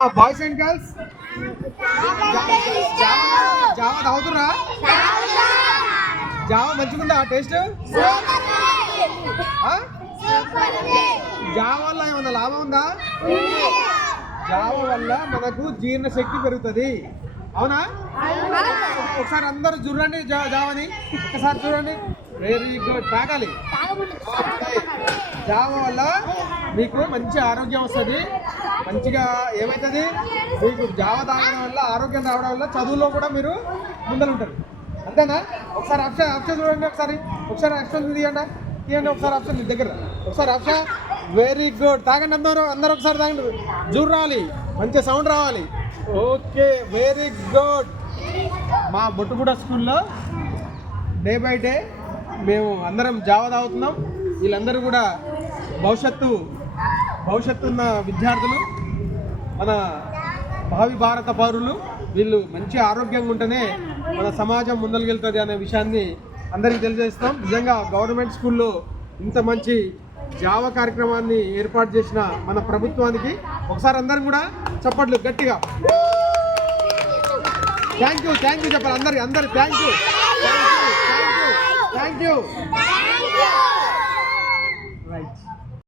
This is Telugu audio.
బాయ్స్ అండ్ గర్ల్స్ జావా తాగుతురా? జావా మంచిగుందా టేస్ట్? జావా వల్ల ఏమన్నా లాభం ఉందా? జావా వల్ల మనకు జీర్ణశక్తి పెరుగుతుంది, అవునా? ఒకసారి అందరూ చూడండి జావాని, ఒకసారి చూడండి. Very good. తాగాలి. జావా వల్ల మీకు మంచి ఆరోగ్యం వస్తుంది. మంచిగా ఏమవుతుంది, మీకు జావా తాగడం వల్ల ఆరోగ్యం రావడం వల్ల చదువులో కూడా మీరు ముందలుంటారు. అంతేనా? ఒకసారి ఆప్షన్ చూడండి. ఒకసారి ఆప్షన్ తీయండి ఒకసారి ఆప్షన్ మీ దగ్గర. ఒకసారి ఆప్షన్. Very good. తాగండి అందరూ ఒకసారి తాగండి. జూరు రావాలి, మంచి సౌండ్ రావాలి. Okay, very good. మా బొట్టుగూడ స్కూల్లో డే బై డే మేము అందరం జావా తాగుతున్నాం. వీళ్ళందరూ కూడా భవిష్యత్తు ఉన్న విద్యార్థులు, మన భావి భారత పౌరులు. వీళ్ళు మంచి ఆరోగ్యంగా ఉంటేనే మన సమాజం ముందలుకెళ్తుంది అనే విషయాన్ని అందరికీ తెలియజేస్తాం. నిజంగా గవర్నమెంట్ స్కూల్లో ఇంత మంచి జావా కార్యక్రమాన్ని ఏర్పాటు చేసిన మన ప్రభుత్వానికి ఒకసారి అందరం కూడా చప్పట్లు గట్టిగా థ్యాంక్ యూ చెప్పాలి. అందరు థ్యాంక్ యూ.